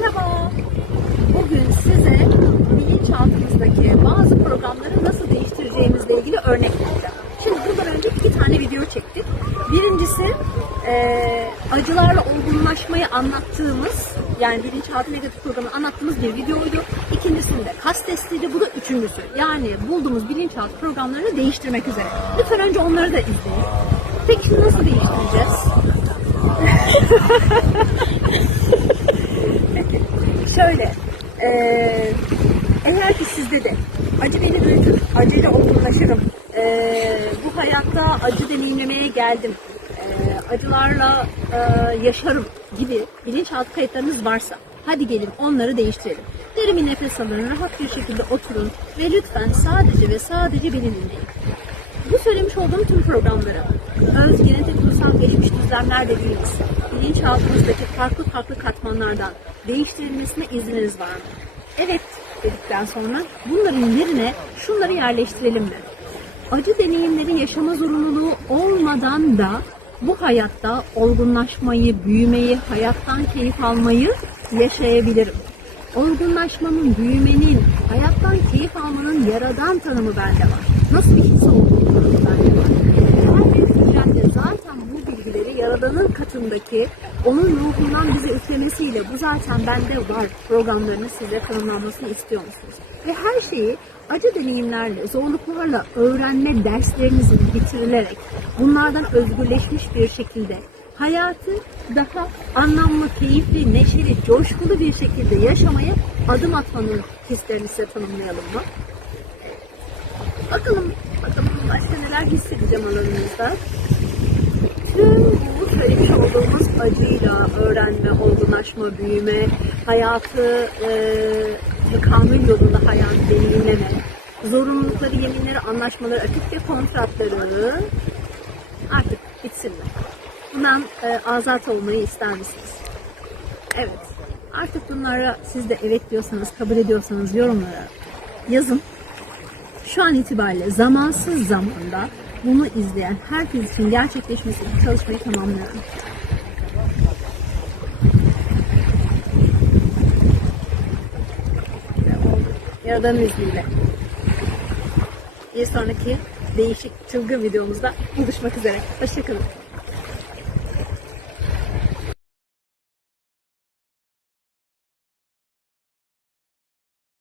Merhaba. Bugün size bilinçaltımızdaki bazı programları nasıl değiştireceğimizle ilgili örnek vereceğim. Şimdi bundan önce iki tane video çektik. Birincisi eee, acılarla olgunlaşmayı anlattığımız yani bilinçaltı negatif programı anlattığımız bir videoydu. İkincisinde kas testiydi. Bu da üçüncüsü. Yani bulduğumuz bilinçaltı programlarını değiştirmek üzere. Lütfen önce onları da izleyin. Peki şimdi nasıl değiştireceğiz? Şöyle, eee, eğer ki sizde de acı beni büyütür, acıyla olgunlaşırım, eee, bu hayatta acı deneyimlemeye geldim, eee, acılarla eee, yaşarım gibi bilinçaltı kayıtlarınız varsa hadi gelin onları değiştirelim. Derin bir nefes alın, rahat bir şekilde oturun ve lütfen sadece ve sadece beni dinleyin. Bu söylemiş olduğum tüm programları öz genetik ruhsal geçmiş düzlemler dediğimiz bilinçaltımızdaki farklı farklı katmanlardan değiştirilmesine izniniz var mı? Evet dedikten sonra bunların yerine şunları yerleştirelim mi? Acı deneyimleri yaşama zorunluluğu olmadan da bu hayatta olgunlaşmayı, büyümeyi, hayattan keyif almayı yaşayabilirim. Olgunlaşmanın, büyümenin, hayattan keyif almanın yaradan tanımı bende var. Nasıl bir his olduğu bende var. Her bir hücremde zaten bu bilgileri katındaki onun ruhundan bize üflemesiyle bu zaten bende var programlarını size tanımlanmasını istiyor musunuz? Ve her şeyi acı deneyimlerle, zorluklarla öğrenme derslerinizin bitirilerek bunlardan özgürleşmiş bir şekilde hayatı daha anlamlı, keyifli, neşeli, coşkulu bir şekilde yaşamaya adım atmanın hislerini size tanımlayalım mı? Bakalım, bakalım başka neler hissedeceğim alanınızda. Tüm bu söylemiş olduğumuz acıyla öğrenme, olgunlaşma, büyüme, hayatı e, tekamül yolunda hayat deneyimleme, zorunlulukları, yeminleri, anlaşmaları, akit ve kontratları artık bitsinler. Bundan e, azat olmayı ister misiniz? Evet. Artık bunlara siz de evet diyorsanız, kabul ediyorsanız yorumlara yazın. Şu an itibariyle zamansız zamanda bunu izleyen herkes için gerçekleşmesi için çalışmayı tamamlıyorum. Yaradanın izniyle. Bir sonraki değişik çılgın videomuzda buluşmak üzere. Hoşçakalın.